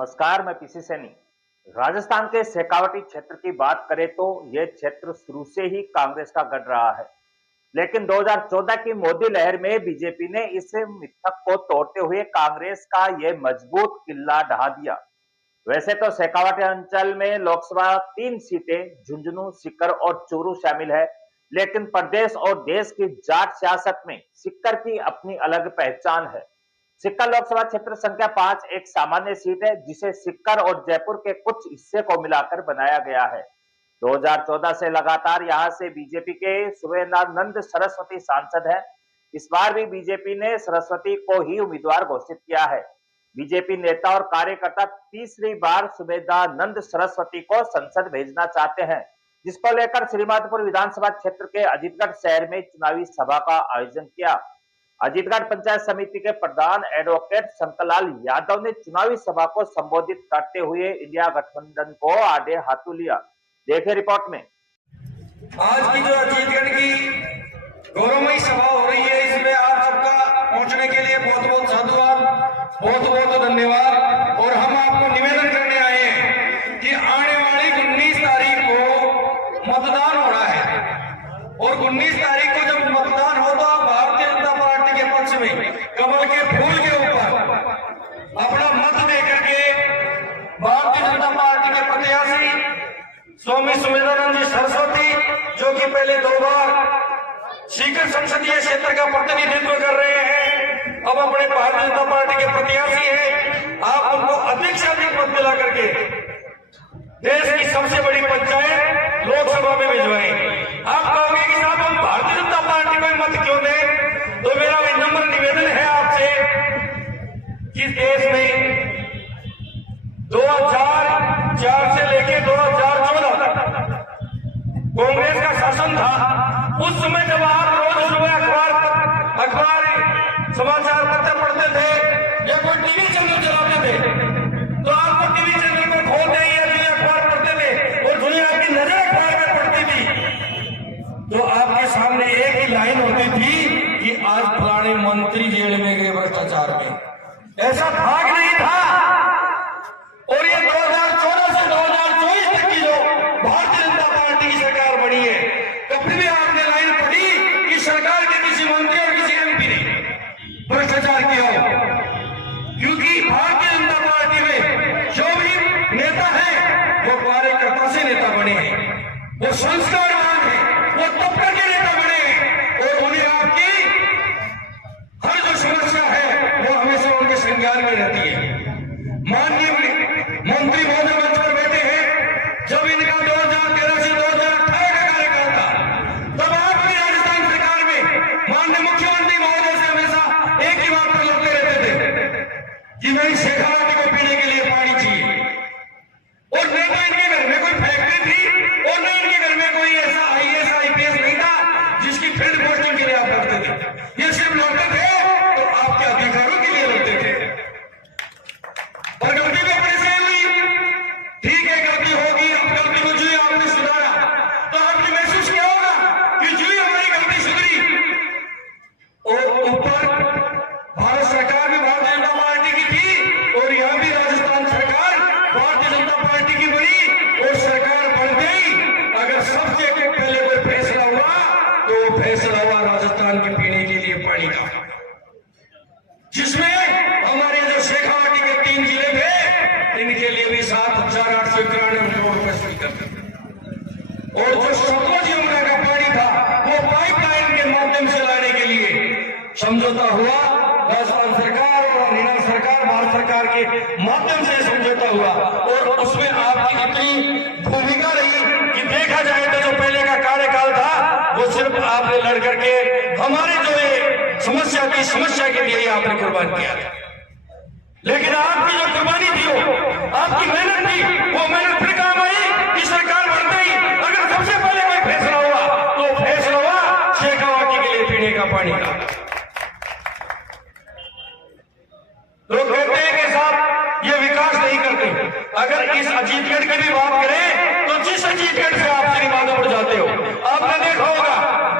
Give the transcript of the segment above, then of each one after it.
नमस्कार, मैं पीसी सैनी। राजस्थान के शेखावटी क्षेत्र की बात करें तो यह क्षेत्र शुरू से ही कांग्रेस का गढ़ रहा है। लेकिन 2014 की मोदी लहर में बीजेपी ने इस मिथक को तोड़ते हुए कांग्रेस का यह मजबूत किला ढहा दिया। वैसे तो शेखावटी अंचल में लोकसभा 3 सीटें झुंझुनू, सीकर और चूरू शामिल है, लेकिन प्रदेश और देश की जाट सियासत में सीकर की अपनी अलग पहचान है। सीकर लोकसभा क्षेत्र संख्या 5 एक सामान्य सीट है, जिसे सीकर और जयपुर के कुछ हिस्से को मिलाकर बनाया गया है। 2014 से लगातार यहां से बीजेपी के सुरेंद्रानंद सरस्वती सांसद है। इस बार भी बीजेपी ने सरस्वती को ही उम्मीदवार घोषित किया है। बीजेपी नेता और कार्यकर्ता तीसरी बार सुरेंद्रानंद सरस्वती को संसद भेजना चाहते हैं, जिसको लेकर श्रीमाधोपुर विधानसभा क्षेत्र के अजीतगढ़ शहर में चुनावी सभा का आयोजन किया। अजीतगढ़ पंचायत समिति के प्रधान एडवोकेट शंकरलाल यादव ने चुनावी सभा को संबोधित करते हुए इंडिया गठबंधन को आड़े हाथों लिया। देखे रिपोर्ट में। आज की जो अजीतगढ़ की गौरवमयी सभा हो रही है, इसमें आप सबका पहुंचने के लिए बहुत बहुत साधुवाद, बहुत बहुत धन्यवाद। और हम आपको निवेदन करने आए हैं कि आने वाली 19 तारीख को मतदान हो रहा है, और 19 तारीख को जब मतदान हो तो आप भारतीय जनता पार्टी के पक्ष में कमल के फूल के ऊपर अपना मत देकर के भारतीय जनता पार्टी के प्रत्याशी स्वामी सुरेंद्रानंद सरस्वती, जो कि पहले 2 बार सीकर संसदीय क्षेत्र का प्रतिनिधित्व कर रहे हैं, अब अपने भारतीय जनता पार्टी के प्रत्याशी हैं, आप उनको अधिक से अधिक मत दिला करके देश की सबसे बड़ी पंचायत लोकसभा में भिजवाएं। आप कहोगे कि साहब हम भारतीय जनता पार्टी को मत क्यों दें, तो मेरा विनम्र निवेदन है आपसे कि देश में 2004 से लेकर 2014 तक कांग्रेस का शासन था। उस समय जब आप रोज सुबह अखबार समाचार पत्र पढ़ते थे या कोई टीवी चैनल चलाते थे, तो आपको टीवी चैनल में खोलते ही या अखबार पढ़ते थे और दुनिया की नजर अखबार में पड़ती थी, तो आपके सामने एक ही लाइन होती थी कि आज फलाने मंत्री जेल में गए भ्रष्टाचार में। ऐसा भाग नहीं था। और ये 2014 से 2024 तक की जो भारतीय जनता पार्टी की सरकार बनी है, कभी भी आपने लाइन पढ़ी कि सरकार के किसी मंत्री और किसी एमपी ने भ्रष्टाचार किया हो? क्योंकि भारतीय जनता पार्टी में जो भी नेता है वो कार्यकर्ता से नेता बने हैं, वो संस्कारवान है, वो तबका के नेता बने हैं, और उन्हें आपकी हर जो समस्या है वो हमेशा उनके श्रृंगार में रहती है। माननीय मंत्री महोदय मंच पर बैठे हैं, जब इनका 2013 से 2018 का कार्यकाल था, तब आपकी राजस्थान सरकार में माननीय मुख्यमंत्री महोदय से हमेशा एक ही बात पर लड़ते रहते थे कि मेरी शेखावटी को पीने के लिए पानी चाहिए। और न तो इनके घर में कोई फैक्ट्री थी और न इनके घर में कोई ऐसा IAS IPS नहीं था जिसकी फील्ड पोस्टिंग के लिए आप लड़ते थे। ये सिर्फ लड़ते थे तो आपके अधिकारों के लिए लड़ते थे। और गलती भी अपने से हुई, ठीक है, गलती होगी, अब गलती को जो आपने सुधारा तो आपने महसूस किया होगा कि जो हमारी गलती सुधरी। और ऊपर भारत सरकार भी भारतीय जनता पार्टी की थी और यहां भी राजस्थान सरकार भारतीय जनता पार्टी की बनी, और सरकार बन गई। अगर सबसे पहले कोई फैसला हुआ तो वो फैसला हुआ राजस्थान के पीने के लिए पानी का, जिसमें हमारे जो शेखावटी के 3 जिले थे इनके लिए भी 7,891 करोड़ रुपए स्वीकृत थे। और जो सतलुज यमुना का पानी था वो पाइपलाइन के माध्यम से लाने के लिए समझौता हुआ। राजस्थान सरकार और हरियाणा सरकार, भारत सरकार के माध्यम से समझौता हुआ, और उसमें आपकी इतनी भूमिका रही कि देखा जाए तो जो पहले का कार्यकाल था वो सिर्फ आपने लड़ करके हमारे जो समस्या के लिए आपने कुर्बान किया। लेकिन आपकी जो कुर्बानी थी, वो आपकी मेहनत थी, वो मेहनत फिर काम आई कि सरकार बन गई। अगर सबसे पहले कोई फैसला हुआ तो फैसला हुआ शेखावटी के लिए पीने का पानी का। लोग कहते हैं कि साहब ये विकास नहीं करते। अगर इस अजीतगढ़ की भी बात करें तो जिस अजीतगढ़ से आप श्रीमाधोपुर जाते हो, आपने देखा होगा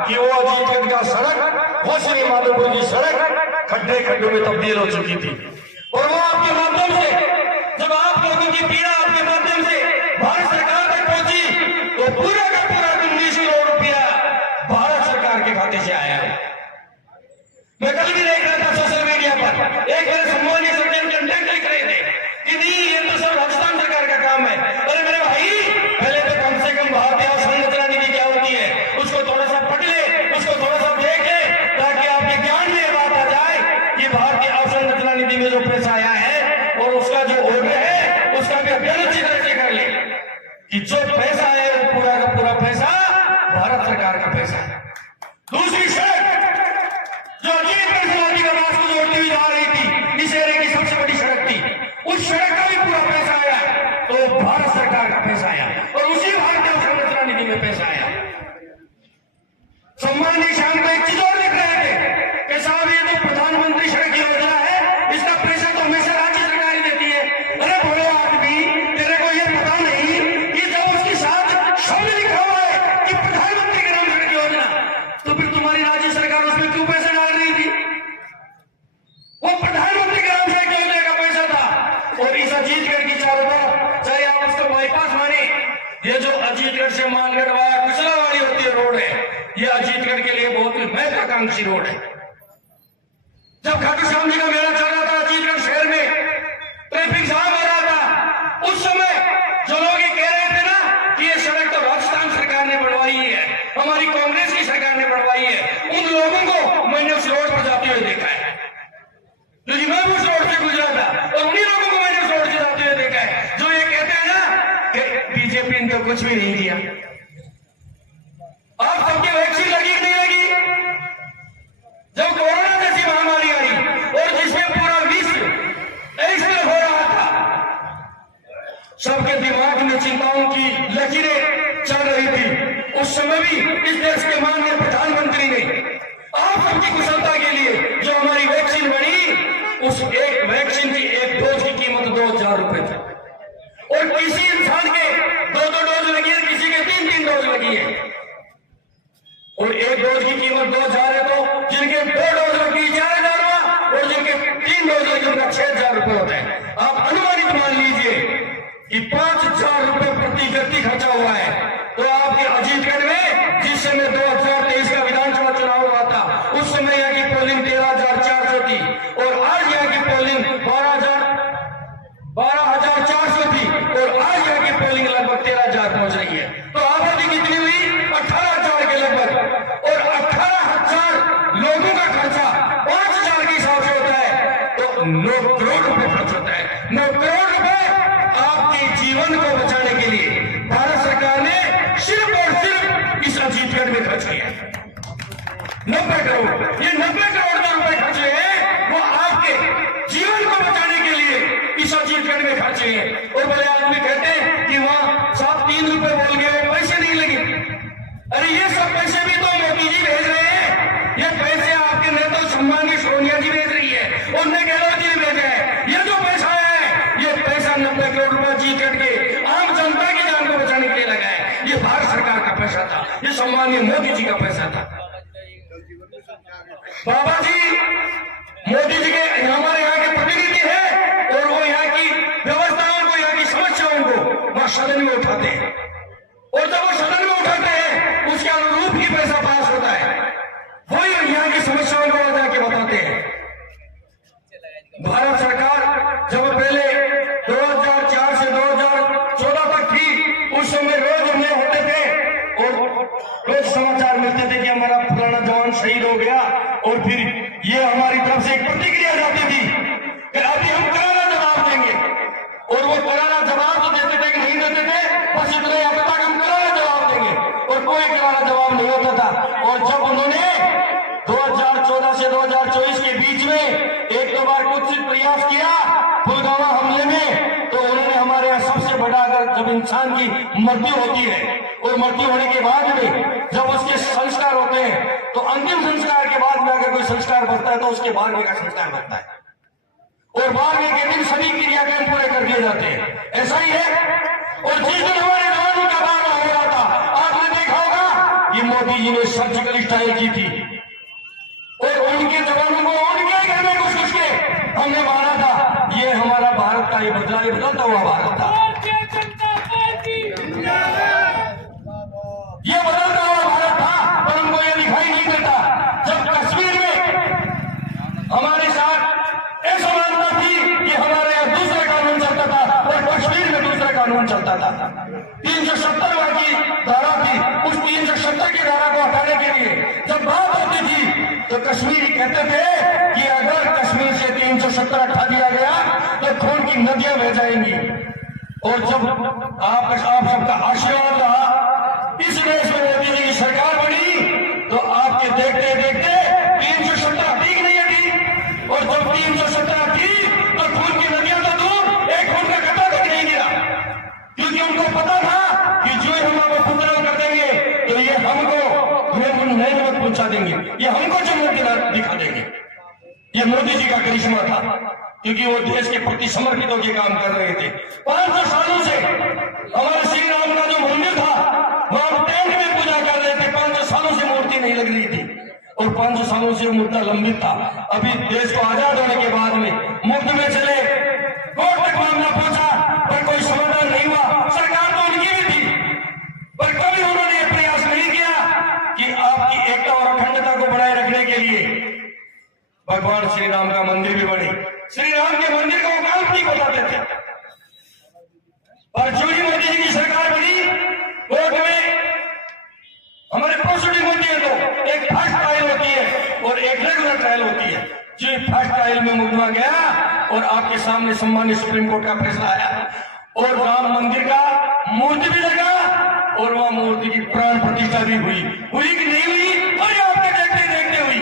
कि वो अजीतगढ़ का सड़क, वो श्रीमाधोपुर की सड़क खड्डों में तब्दील हो चुकी थी। और वो आपके माध्यम से जब आप लोगों की पीड़ा आपके माध्यम से भारत सरकार तक पहुंची तो पूरा का पूरा 19 करोड़ रुपया भारत सरकार के खाते से आया है। मैं कल भी देख रहा था सोशल मीडिया पर, एक मेरे सम्मानीय सज्जन कंटेंट लिख रहे थे कि नहीं ये तो सब राजस्थान सरकार का काम है। अरे मेरे भाई, पहले तो कम से कम भारतीय अवसंरचना निधि क्या होती है उसको थोड़ा सा पढ़ ले, उसको थोड़ा सा देख ले, ताकि आपके ज्ञान में बात आ जाए कि भारतीय अवसंरचना निधि में जो पैसा आया है और उसका जो ऑर्डर है उसका भी अध्ययन अच्छी तरह से कर ले कि जो पैसा है वो पूरा का पूरा पैसा भारत सरकार का पैसा है। दूसरी सड़क जो अजीत का रास्ता जोड़ती हुई जा रही थी, इस एरिया की सबसे बड़ी सड़क थी, उस सड़क का भी पूरा पैसा आया तो भारत सरकार का पैसा आया और उसी भारतीय अवसंरचना निधि में पैसा आया। सम्मानीय शान को एक चीज और लिख रहे थे कि साहब ये तो प्रधानमंत्री सड़क योजना है, इसका पैसा तो हमेशा राज्य सरकार ही देती है। अरे बोले आदमी, तेरे को ये पता नहीं कि जब उसके साथ शब्द लिखा हुआ है कि प्रधानमंत्री ग्राम सड़क योजना, तो फिर तुम्हारी राज्य सरकार उसमें क्यों पैसे डाल रही थी? वो प्रधानमंत्री ग्राम सड़क योजना का पैसा था। और इस अजीतगढ़ की चारों तरफ, चाहे आप उसको बाईपास माने, ये जो अजीतगढ़ से मानगढ़ वाया कुशलावाड़ी होती है रोड है, ये अजीतगढ़ के लिए बहुत ही महत्वाकांक्षी रोड है। जब खाटू श्याम जी का मेला चल रहा था अजीतगढ़ शहर में, ट्रैफिक जाम हो रहा था, उस समय जो लोग ये कह रहे थे ना कि ये सड़क तो राजस्थान सरकार ने बनवाई है, हमारी कांग्रेस की सरकार ने बनवाई है, उन लोगों को मैंने उस रोड पर जाते हुए देखा है। क्योंकि मैं उस रोड से गुजरा था और उन्हीं लोगों को मैंने उस रोड से जाते हुए देखा है जो ये कहते हैं ना कि बीजेपी ने तो कुछ भी नहीं दिया। आप सबकी वैक्सीन लगी कि नहीं लगी? जब कोरोना जैसी महामारी आई और जिसमें पूरा विश्व ऐसे हो रहा था, सबके दिमाग में चिंताओं की लकीरें चल रही थी, उस समय भी इस देश के माननीय प्रधानमंत्री ने आप सबकी कुशलता के लिए जो हमारी वैक्सीन बनी, उस एक वैक्सीन की एक डोज की कीमत 2000 रुपए थी और किसी इंसान के 2-2 डोज लगी है, किसी के 3-3 डोज लगी है और एक डोज की कीमत 2000 है तो जिनके 2 डोज लगी 4000 हुआ और जिनके 3 डोज लगी उनका 6000 रुपए होता है। आप अनुमानित मान लीजिए कि 5000 रुपए प्रति व्यक्ति खर्चा हुआ है। तो आपके अजीतगढ़ में जिस समय 2023 का विधानसभा चुनाव हुआ था, उस समय यहाँ की पोलिंग 13,400 थी और आज यहाँ की पोलिंग 12,400 थी और आज यहाँ की पोलिंग लगभग 13,000 पहुंच रही है। तो आबादी कितनी हुई? 18,000 के लगभग और 18,000 लोगों का खर्चा 5,000 के हिसाब से होता है तो 9 करोड़ रुपए खर्च होता है। 9 करोड़ रुपए आपके जीवन को बचाने के लिए भारत सरकार ने सिर्फ और सिर्फ इस अजीतगढ़ में खर्च किया 90 करोड़। ये 90 करोड़ जो रुपए खर्च हुए हैं वो आपके जीवन को बचाने के लिए इस अजीतगढ़ में खर्च हुए हैं। और बड़े आदमी कहते हैं कि वहां साहब 3 रुपए बोल गए, पैसे नहीं लगे। अरे ये सब पैसे भी तो मोदी जी भेज रहे हैं, ये पैसे आपके नेता सम्मानीय सोनिया जी भेज रही है और गहलोत जी ने भेजा है। ये जो पैसा है ये पैसा 90 करोड़ रुपए अजीतगढ़ के आम जनता की जान को बचाने के लिए लगा है। ये भारत सरकार का पैसा था, ये सम्मानीय मोदी जी का पैसा था। बाबा जी मोदी जी के हमारे यहाँ के प्रतिनिधि है और वो यहाँ की व्यवस्थाओं को, यहाँ की समस्याओं को वह सदन में उठाते हैं और जब वो सदन में उठाते हैं उसके अनुरूप ही पैसा पास होता है, वही यहाँ की समस्याओं को जाके बताते हैं। भारत सरकार जब पहले 2004 से 2014 तक थी, उस समय रोज हमले होते थे और रोज समाचार मिलते थे कि हमारा पुराना जवान शहीद हो गया और फिर ये हमारी तरफ से एक प्रतिक्रिया जाती थी कि अभी हम करारा जवाब देंगे और वो करारा जवाब तो देते थे कि नहीं देते थे, बस इतने अब तक हम करारा जवाब देंगे और कोई करारा जवाब नहीं होता था। और जब उन्होंने 2014 से 2024 के बीच में एक दो बार कुछ प्रयास किया पुलवामा हमले में, तो उन्होंने हमारे यहाँ सबसे बड़ा, अगर जब इंसान की मृत्यु होती है और मृत्यु होने के बाद में जब उसके संस्कार होते हैं तो अंतिम संस्कार के बाद में अगर कोई संस्कार बनता है तो उसके बारहवें का संस्कार बनता है और 12वें के दिन सभी क्रियाक्रम पूरे कर दिए जाते हैं। ऐसा ही है। और जिस दिन हमारे जवानों का 12वां हो रहा था, आपने देखा होगा कि मोदी जी ने सर्जिकल स्ट्राइक की थी और उनके जवानों को उनके घर में घुस के हमने मारा था। ये हमारा भारत का था, ये बदलता हुआ भारत था। ये बदलता हुआ भारत था, पर हमको ये दिखाई नहीं देता। जब कश्मीर में हमारे साथ ऐसा मानता थी कि हमारे यहाँ दूसरा कानून चलता था और कश्मीर में दूसरा कानून चलता था। 370 की धारा थी, उस 370 की धारा को हटाने के लिए जब बात होती थी तो कश्मीरी कहते थे कि अगर कश्मीर से 370 हटा दिया गया तो खून की नदियां बह जाएंगी। और जब आप सबका आशीर्वाद रहा, इस देश में मोदी जी की सरकार बनी, तो आपके देखते देखते 370 ठीक नहीं हटी। और जब 370 थी तो खून की नदियां तो दूर, एक खून का कतरा तक नहीं गिरा, क्योंकि उनको पता था कि जो हम आपको पुत्र कर देंगे तो ये हमको नैनवत पहुंचा देंगे, ये हमको जन्नत दिखा देंगे। ये मोदी जी का करिश्मा था, क्योंकि वो देश के प्रति समर्पित होकर काम कर रहे थे। 500 सालों से हमारे श्री राम का जो मंदिर था वहां टेंट में पूजा कर रहे थे। 500 सालों से मूर्ति नहीं लग रही थी और 500 सालों से मुद्दा लंबित था। अभी देश को आजाद होने के बाद में मुफ्त में चले, कोर्ट तक मामला पहुंचा पर कोई समाधान नहीं हुआ। सरकार तो उनकी भी थी, पर कभी उन्होंने प्रयास नहीं किया कि आपकी एकता और अखंडता को बनाए रखने के लिए भगवान श्री राम का मंदिर भी बने। श्री राम के मंदिर को काम नहीं बताते थे, पर जो ही मोदी जी की सरकार बनी, कोर्ट में हमारे प्रोसीडिंग होती है तो एक फर्स्ट ट्रायल होती है और एक रेगुलर ट्रायल होती है। जो फर्स्ट ट्रायल में मुकदमा गया और आपके सामने सम्मानित सुप्रीम कोर्ट का फैसला आया और राम मंदिर का मूर्ति भी लगा और वहां मूर्ति की प्राण प्रतिष्ठा भी हुई कि नहीं हुई, और आपके देखते देखते हुई।